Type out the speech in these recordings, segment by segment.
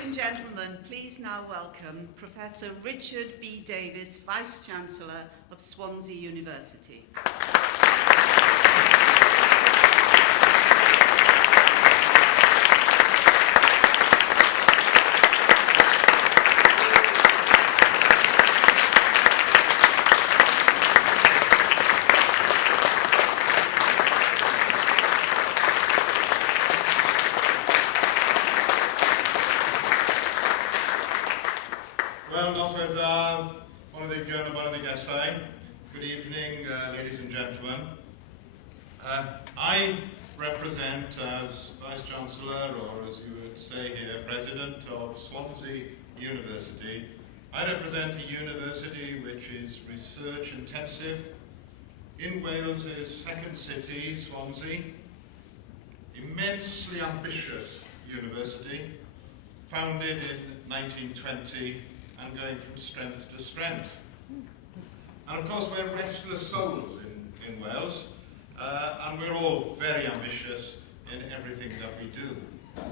Ladies and gentlemen, please now welcome Professor Richard B. Davies, Vice-Chancellor of Swansea University. Good evening, ladies and gentlemen. I represent, as Vice-Chancellor, or as you would say here, President of Swansea University. I represent a university which is research intensive in Wales's second city, Swansea. Immensely ambitious university, founded in 1920 and going from strength to strength. And of course we're restless souls in Wales, and we're all very ambitious in everything that we do.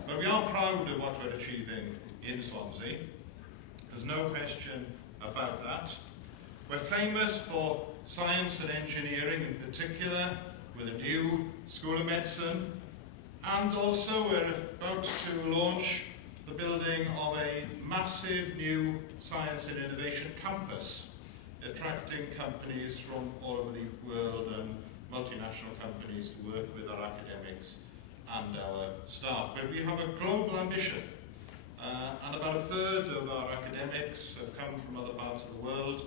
But we are proud of what we're achieving in Swansea. There's no question about that. We're famous for science and engineering in particular, with a new School of Medicine, and also we're about to launch the building of a massive new science and innovation campus, attracting companies from all over the world and multinational companies to work with our academics and our staff. But we have a global ambition, and about a third of our academics have come from other parts of the world,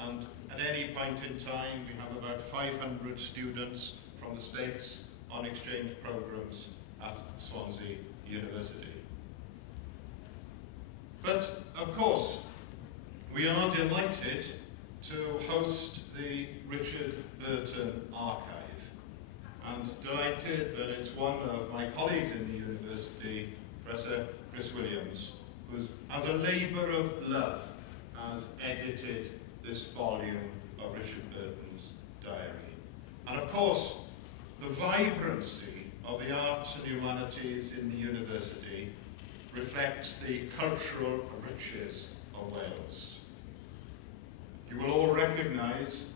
and at any point in time we have about 500 students from the States on exchange programs at Swansea University. But of course, we are delighted to host the Richard Burton Archive, and delighted that it's one of my colleagues in the university, Professor Chris Williams, who, as a labour of love, has edited this volume of Richard Burton's diary. And of course, the vibrancy of the arts and humanities in the university reflects the cultural riches of Wales. You will all recognise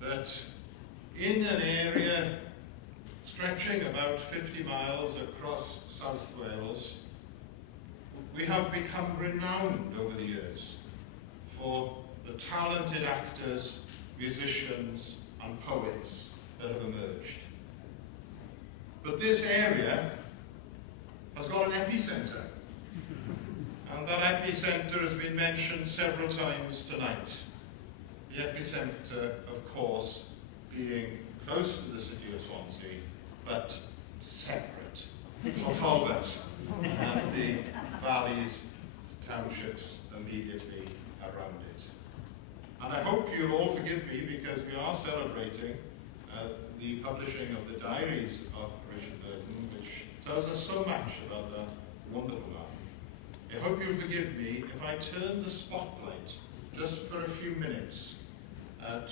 that in an area stretching about 50 miles across South Wales, we have become renowned over the years for the talented actors, musicians and poets that have emerged. But this area has got an epicentre, and that epicentre has been mentioned several times tonight. The epicentre, of course, being close to the city of Swansea, but separate. Port Talbot and the valleys, townships immediately around it. And I hope you'll all forgive me, because we are celebrating the publishing of the diaries of Richard Burton, which tells us so much about that wonderful man. I hope you'll forgive me if I turn the spotlight just for a few minutes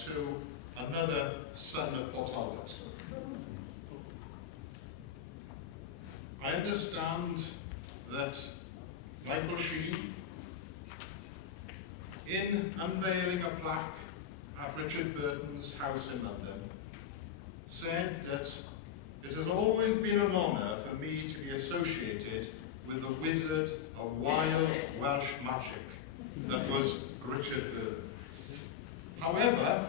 to another son of Port Talbot. I understand that Michael Sheen, in unveiling a plaque at Richard Burton's house in London, said that it has always been an honour for me to be associated with the wizard of wild Welsh magic that was Richard Burton. However,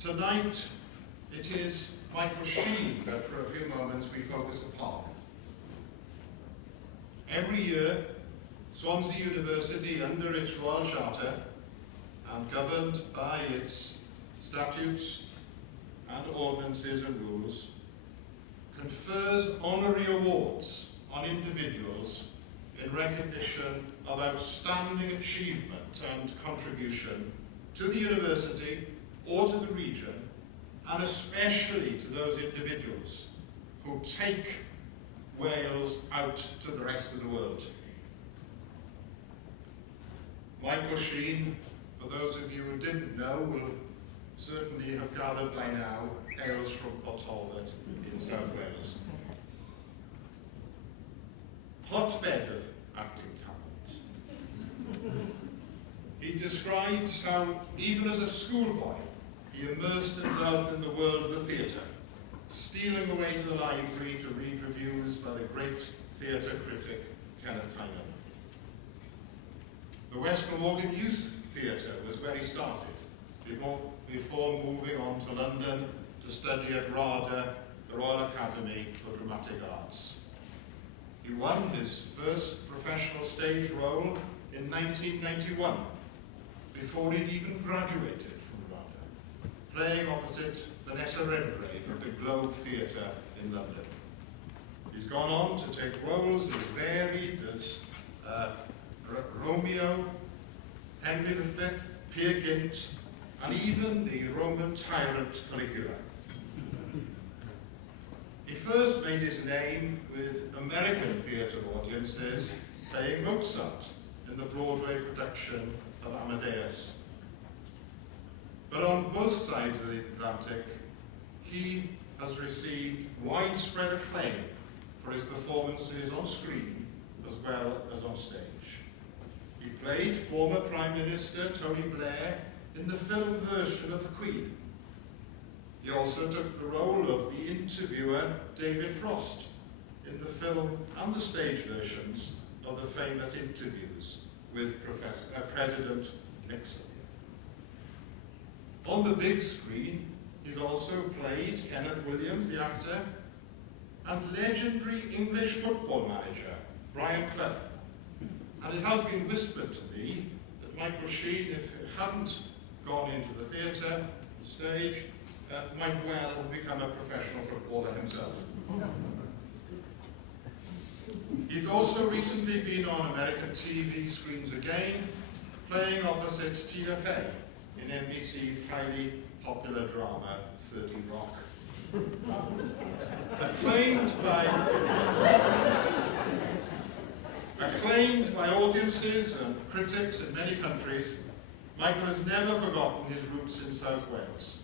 tonight it is Michael Sheen that for a few moments we focus upon. Every year, Swansea University, under its Royal Charter and governed by its statutes and ordinances and rules, confers honorary awards on individuals in recognition of outstanding achievement and contribution to the university or to the region, and especially to those individuals who take Wales out to the rest of the world. Michael Sheen, for those of you who didn't know, will certainly have gathered by now, hails from Port Talbot in South Wales. Hotbed of acting talent. He describes how, even as a schoolboy, he immersed himself in the world of the theatre, stealing away to the library to read reviews by the great theatre critic Kenneth Tynan. The West Glamorgan Youth Theatre was where he started, before moving on to London to study at RADA, the Royal Academy for Dramatic Arts. He won his first professional stage role in 1991, before he'd even graduated from RADA, playing opposite Vanessa Redgrave at the Globe Theatre in London. He's gone on to take roles as varied as Romeo, Henry V, Peer Gynt, and even the Roman tyrant Caligula. He first made his name with American theatre audiences, playing Mozart in the Broadway production of Amadeus. But on both sides of the Atlantic, he has received widespread acclaim for his performances on screen as well as on stage. He played former Prime Minister Tony Blair in the film version of The Queen. He also took the role of the interviewer David Frost in the film and the stage versions of the famous interviews with President Nixon. On the big screen, he's also played Kenneth Williams, the actor, and legendary English football manager Brian Clough. And it has been whispered to me that Michael Sheen, if he hadn't gone into the theatre, the stage, might well have become a professional footballer himself. He's also recently been on American TV screens again, playing opposite Tina Fey in NBC's highly popular drama, 30 Rock. Acclaimed by audiences and critics in many countries, Michael has never forgotten his roots in South Wales.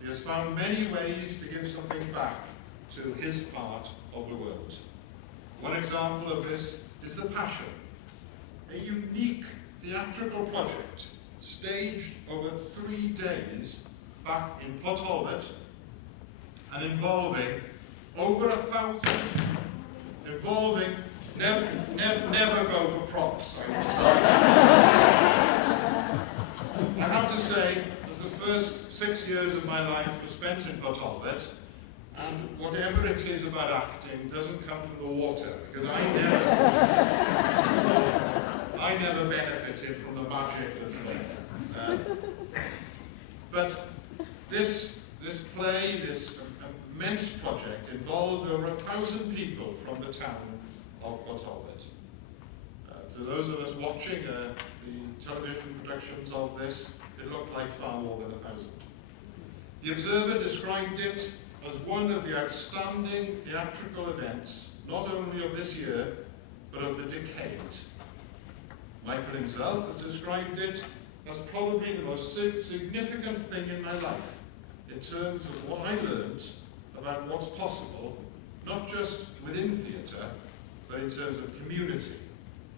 He has found many ways to give something back to his part of the world. One example of this is The Passion, a unique theatrical project staged over 3 days back in Port Talbot and involving over 1,000, never go for props. I have to say that the first 6 years of my life were spent in Port Talbot, and whatever it is about acting doesn't come from the water, because I never benefited from the magic that's there. But this play, this immense project, involved over 1,000 people from the town of Port Talbot. To those of us watching the television productions of this, it looked like far more than 1,000. The Observer described it as one of the outstanding theatrical events, not only of this year, but of the decade. Michael himself has described it as probably the most significant thing in my life, in terms of what I learned about what's possible, not just within theatre, but in terms of community,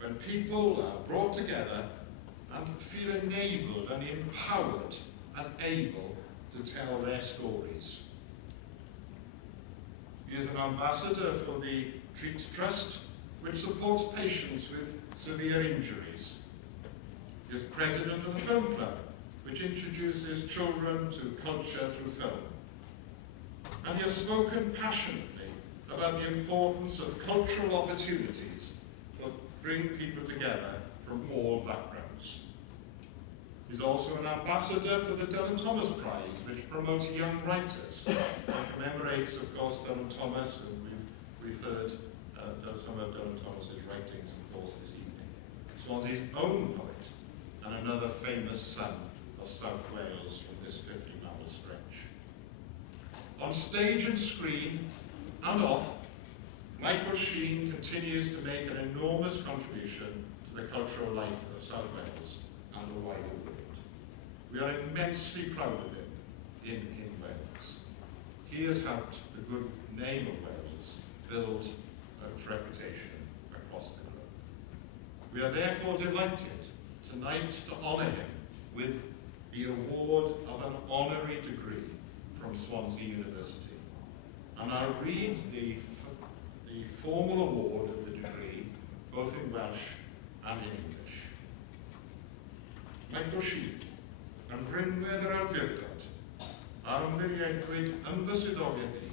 when people are brought together and feel enabled and empowered and able to tell their stories. He is an ambassador for the Treat Trust, which supports patients with severe injuries. He is president of the Film Club, which introduces children to culture through film. And he has spoken passionately about the importance of cultural opportunities that bring people together from all backgrounds. He's also an ambassador for the Dylan Thomas Prize, which promotes young writers and commemorates, of course, Dylan Thomas, and we've heard some of Dylan Thomas's writings, of course, this evening. Swansea's own poet, and another famous son of South Wales from this 50-mile stretch. On stage and screen, and off, Michael Sheen continues to make an enormous contribution to the cultural life of South Wales and the wider world. We are immensely proud of him in Wales. He has helped the good name of Wales build its reputation across the globe. We are therefore delighted tonight to honour him with the award of an Honorary Degree from Swansea University. And I'll read the formal award of the degree, both in Welsh and in English. Michael Sheen, yn rhywedd yr awdurdod, a'r ymddiriedwyd yn fy swyddogeth i,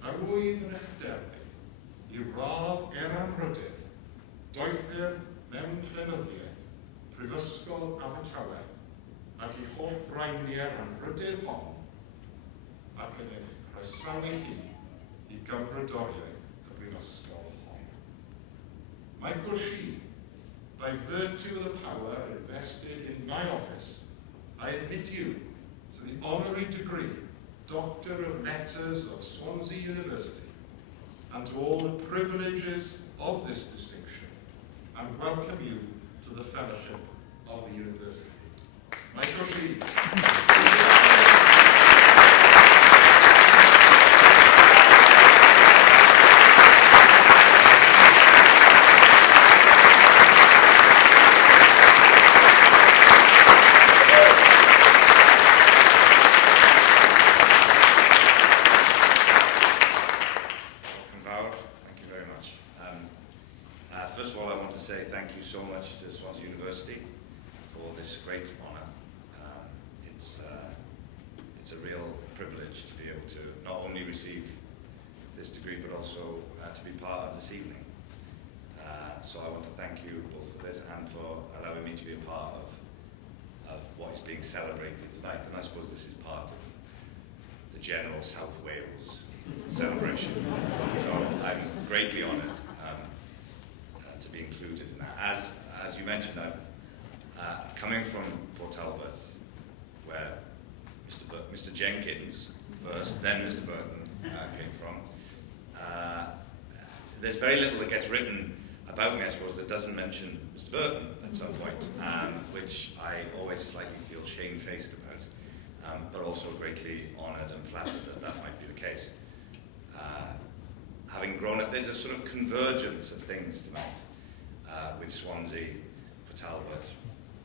a rwyf yn eich derbyn I radd anrhydydd, doethyr mewn llenyddiaeth, Prifysgol Abertawe, ac I holl brainiau'r anrhydydd hon, ac yn eich croesawu chi I gymrydoriaeth y Brifysgol hon. Michael Sheen, by virtue of the power invested in my office, I admit you to the Honorary Degree, Doctor of Letters of Swansea University, and to all the privileges of this distinction, and welcome you to the Fellowship of the University. Michael Sheen. First of all, I want to say thank you so much to Swansea University for this great honour. It's a real privilege to be able to not only receive this degree, but also to be part of this evening. So I want to thank you both for this and for allowing me to be a part of what is being celebrated tonight. And I suppose this is part of the general South Wales celebration. So I'm greatly honoured to be included in that. As you mentioned, I'm coming from Port Talbot, where Mr. Jenkins first, then Mr. Burton came from. There's very little that gets written about me, I suppose, that doesn't mention Mr. Burton at some point, which I always slightly feel shamefaced about, but also greatly honoured and flattered that that might be the case. Having grown up, there's a sort of convergence of things tonight with Swansea, Port Talbot,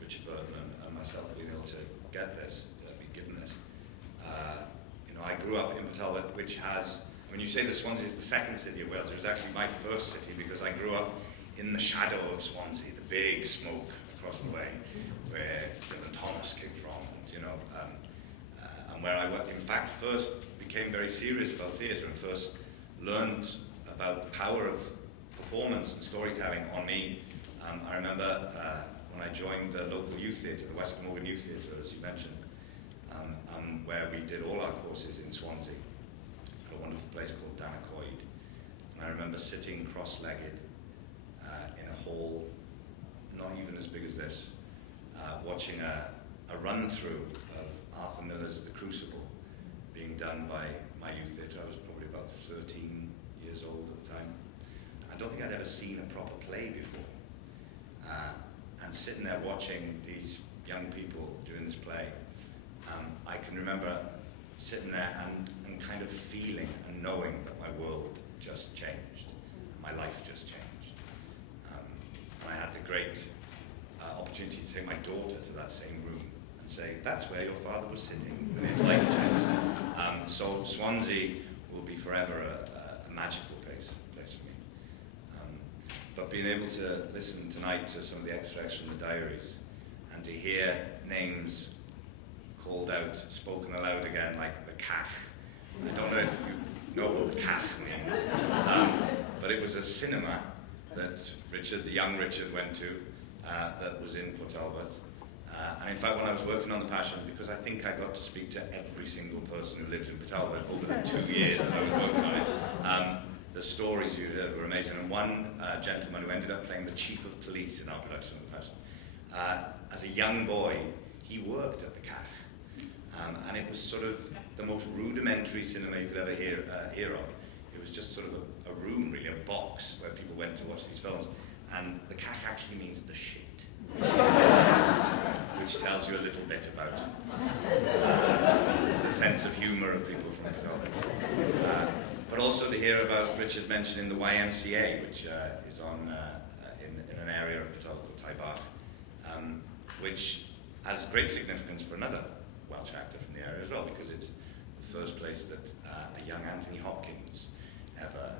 Richard Burton, and myself being able to get this, be given this. I grew up in Port Talbot, which has, when you say that Swansea is the second city of Wales, it was actually my first city because I grew up in the shadow of Swansea, the big smoke across the way, where Dylan Thomas came from, and where I, in fact, first became very serious about theatre and first learned about the power of performance and storytelling on me. I remember when I joined the local youth theatre, the West Glamorgan Youth Theatre, as you mentioned, where we did all our courses in Swansea at a wonderful place called Danacoid. And I remember sitting cross-legged in a hall, not even as big as this, watching a run-through of Arthur Miller's The Crucible being done by my youth theatre. I was probably about 13 years old at the time. I don't think I'd ever seen a proper play before. And sitting there watching these young people doing this play, I can remember sitting there and kind of feeling and knowing that my world just changed. My life just changed. And I had the great opportunity to take my daughter to that same room and say, that's where your father was sitting when his life changed. So Swansea will be forever a magical place for me. But being able to listen tonight to some of the extracts from the diaries and to hear names called out, spoken aloud again, like the Cach. I don't know if you know what the Cach means, but it was a cinema that Richard, the young Richard, went to that was in Port Talbot. And in fact, when I was working on The Passion, because I think I got to speak to every single person who lives in Port Talbot over the 2 years that I was working on it, the stories you heard were amazing. And one gentleman who ended up playing the chief of police in our production of The Passion, as a young boy, he worked at the Cach. And it was sort of the most rudimentary cinema you could ever hear of. It was just sort of a room, really, a box where people went to watch these films. And the Cach actually means the shit. Which tells you a little bit about the sense of humour of people from Talbot. But also to hear about Richard mentioning the YMCA, which is on in an area of Port Talbot called Taibach, which has great significance for another Welsh actor from the area as well, because it's the first place that a young Anthony Hopkins ever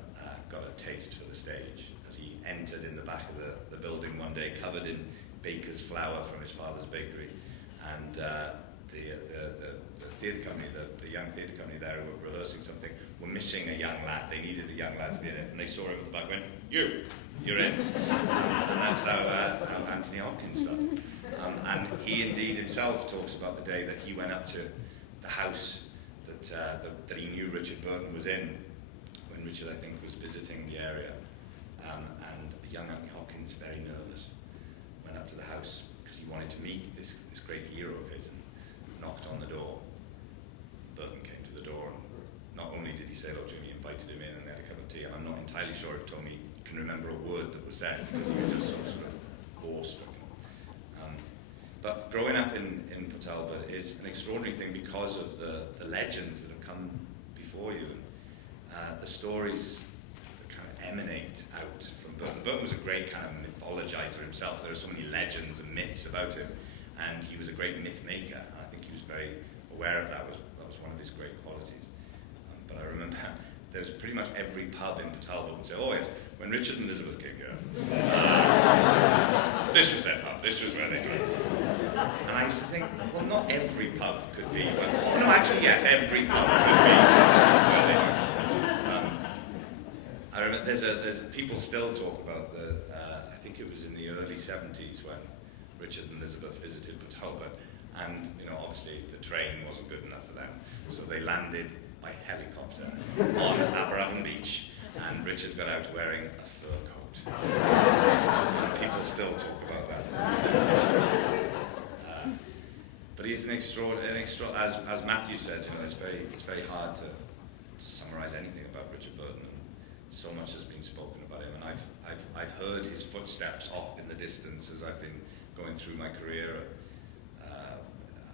got a taste for the stage, as he entered in the back of the building one day, covered in baker's flour from his father's bakery, and the theatre company, the young theatre company there who were rehearsing something, were missing a young lad. They needed a young lad to be in it, and they saw him at the back, went, you're in. And that's how Anthony Hopkins started. And he indeed himself talks about the day that he went up to the house that he knew Richard Burton was in, when Richard, I think, was visiting the area. And young Anthony Hopkins, very nervous, went up to the house because he wanted to meet this great hero of his, and knocked on the door. Burton came to the door, and not only did he say hello to him, he invited him in and they had a cup of tea. And I'm not entirely sure if Tony can remember a word that was said, because he was just sort of awestruck. But growing up in Port Talbot is an extraordinary thing because of the legends that have come before you, and the stories that kind of emanate out from Burton. Burton was a great kind of mythologizer himself. There are so many legends and myths about him, and he was a great myth maker, and I think he was very aware of that. That was one of his great qualities. But I remember there was pretty much every pub in Port Talbot would say, oh yes, when Richard and Elizabeth came here, this was their pub, this was where they drank. And I used to think, well, not every pub could be where, oh, no, actually, yes, every pub could be where they drank. I remember there's people still talk about I think it was in the early 70s when Richard and Elizabeth visited Port Talbot, and obviously the train wasn't good enough for them, so they landed by helicopter on Aberavon Beach, and Richard got out wearing a fur coat. And people still talk about that. But he's an extraordinary, as Matthew said, it's very hard to summarize anything about Richard Burton, and so much has been spoken about him, and I've heard his footsteps off in the distance as I've been going through my career,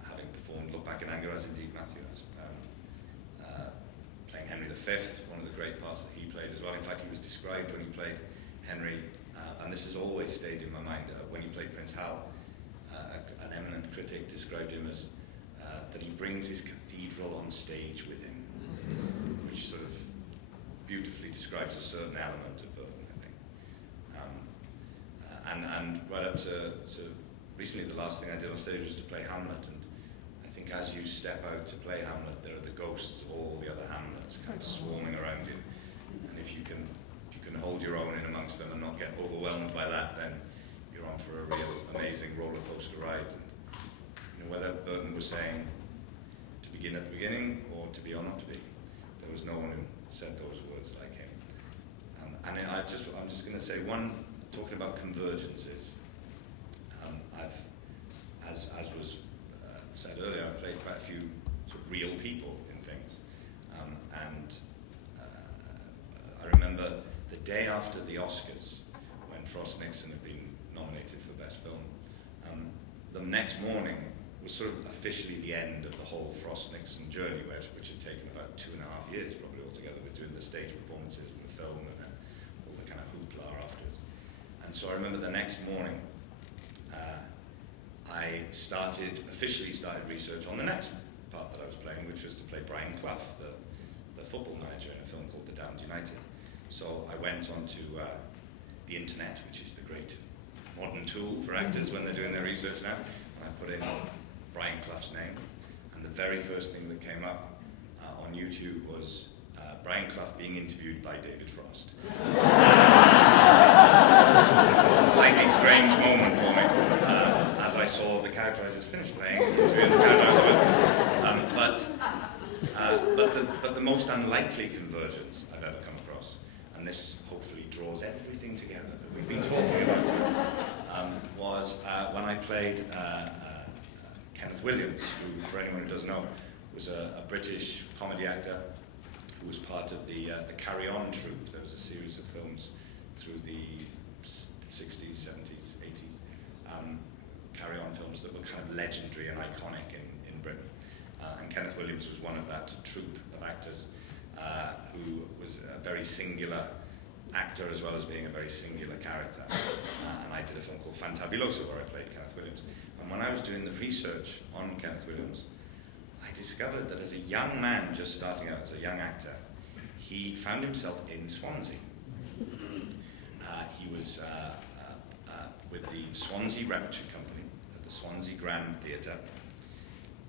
having performed Look Back in Anger, as indeed Matthew has. Playing Henry V, one of the great parts that he played as well. In fact, he was described when he played Henry, and this has always stayed in my mind, when he played Prince Hal, an eminent critic described him as that he brings his cathedral on stage with him, which sort of beautifully describes a certain element of Burton, I think. And right up to recently, the last thing I did on stage was to play Hamlet, and I think as you step out to play Hamlet, there are the ghosts of all the other Hamlets kind of swarming around you, and if you can hold your own in amongst them and not get overwhelmed by that, then you're on for a real amazing roller coaster ride. And whether Burton was saying to begin at the beginning or to be or not to be, there was no one who said those words like him. And I'm just going to say one, talking about convergences. As was said earlier, I've played quite a few sort of real people in things, and I remember the day after the Oscars, when Frost Nixon had been nominated for Best Film, the next morning was sort of officially the end of the whole Frost Nixon journey, which had taken about 2.5 years probably altogether, with doing the stage performances and the film and then all the kind of hoopla afterwards. And so I remember the next morning, I officially started research on the next part that I was playing, which was to play Brian Clough, the football manager in a film called The Damned United. So I went onto the internet, which is the great modern tool for actors when they're doing their research now, and I put in Brian Clough's name, and the very first thing that came up on YouTube was Brian Clough being interviewed by David Frost. Slightly strange moment for me, as I saw the character I just finished playing, interviewing the character I was about. But the most unlikely convergence I've ever come across, and this hopefully draws everything together that we've been talking about tonight, was when I played Kenneth Williams, who, for anyone who doesn't know, was a British comedy actor who was part of the Carry On troupe. There was a series of films through the 60s, 70s, 80s, Carry On films that were kind of legendary and iconic in Britain. And Kenneth Williams was one of that troupe of actors who was a very singular actor as well as being a very singular character. And I did a film called Fantabuloso where I played Kenneth Williams. And when I was doing the research on Kenneth Williams, I discovered that as a young man just starting out as a young actor, he found himself in Swansea. He was with the Swansea Repertory Company at the Swansea Grand Theatre,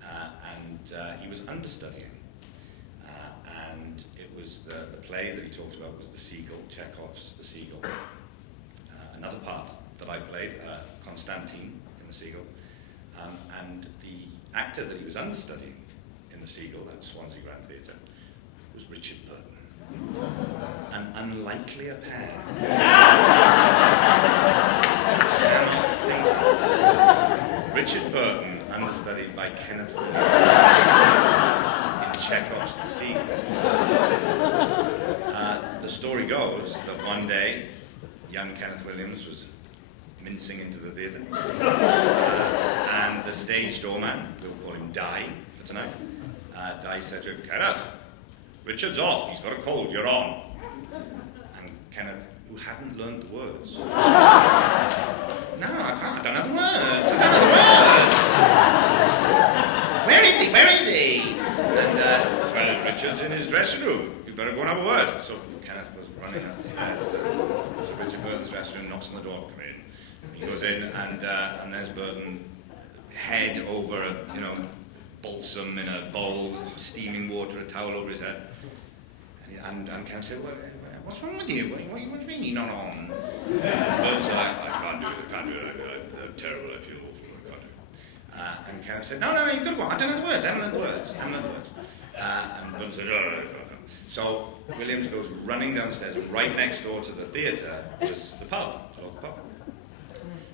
and he was understudying. And it was the play that he talked about was The Seagull, Chekhov's The Seagull. Another part that I played, Constantine in The Seagull. And the actor that he was understudying in The Seagull at Swansea Grand Theatre was Richard Burton. An unlikelier pair. Richard Burton, understudied by Kenneth Williams in Chekhov's The Seagull. The story goes that one day, young Kenneth Williams was mincing into the theatre, and the stage doorman, we'll call him Di for tonight, Di said to him, "Kenneth, Richard's off, he's got a cold, you're on." And Kenneth, who hadn't learned the words, "No, I can't, I don't know the words, Where is he, where is he?" And well, Richard's in his dressing room, you better go and have a word. So Kenneth was running up the stairs to Richard Burton's dressing room, knocks on the door, "Come in." He goes in, and there's Burton, head over a, balsam in a bowl, steaming water, a towel over his head. And Kenneth said, "Well, what's wrong with you? What do you mean you're not on?" Burton said, I can't do it, I'm terrible, I feel awful, I can't do it. And Kenneth said, no, you've got to go on, I don't know the words, I haven't learned the words. And Burton said, no. So Williams goes running downstairs, and right next door to the theatre was the pub, the local pub.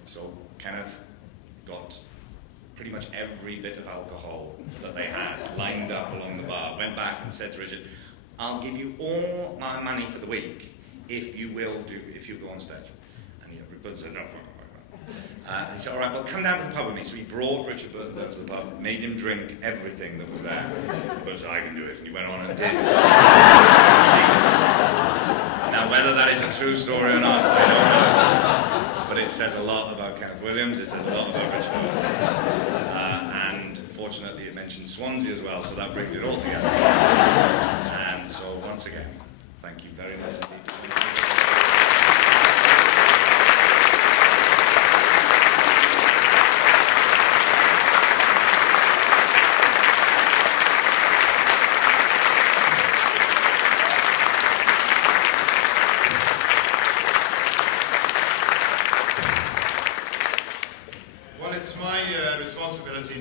So Kenneth got pretty much every bit of alcohol that they had lined up along the bar, went back and said to Richard, "I'll give you all my money for the week if you go on stage." And Burton said, "No, fuck. And he said, "All right, well, come down to the pub with me." So he brought Richard Burton down to the pub, made him drink everything that was there. Burton said, "I can do it." And he went on and did. Now, whether that is a true story or not, I don't know. But it says a lot about Kenneth Williams, it says a lot about Richard Burton. And fortunately, it mentions Swansea as well, so that brings it all together. And so, once again, thank you very much indeed.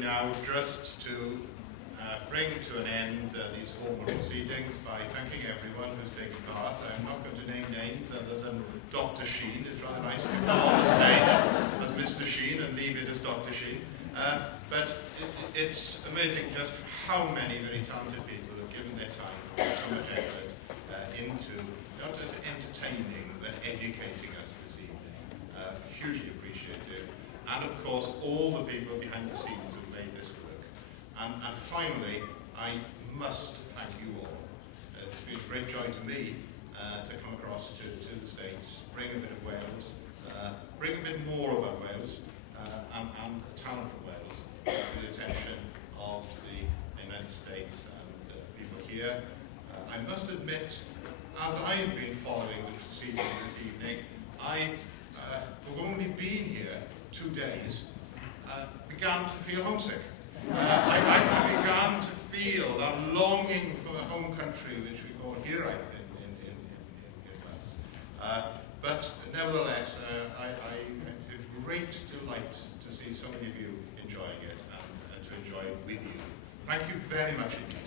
Now just to bring to an end these formal proceedings by thanking everyone who's taken part. I'm not going to name names other than Dr. Sheen. It's rather nice to come on the stage as Mr. Sheen and leave it as Dr. Sheen. But it's amazing just how many very talented people have given their time, so much effort into not just entertaining but educating us this evening. Hugely appreciative. And of course, all the people behind the scenes who made this work. And finally, I must thank you all. It's been a great joy to me to come across to the States, bring a bit of Wales, bring a bit more about Wales, and the talent from Wales to the attention of the United States and people here. I must admit, as I've been following the proceedings this evening, I've only been here 2 days, began to feel homesick. I began to feel that longing for the home country, which we call here, I think, in Wales. But nevertheless, it's a great delight to see so many of you enjoying it and to enjoy it with you. Thank you very much indeed.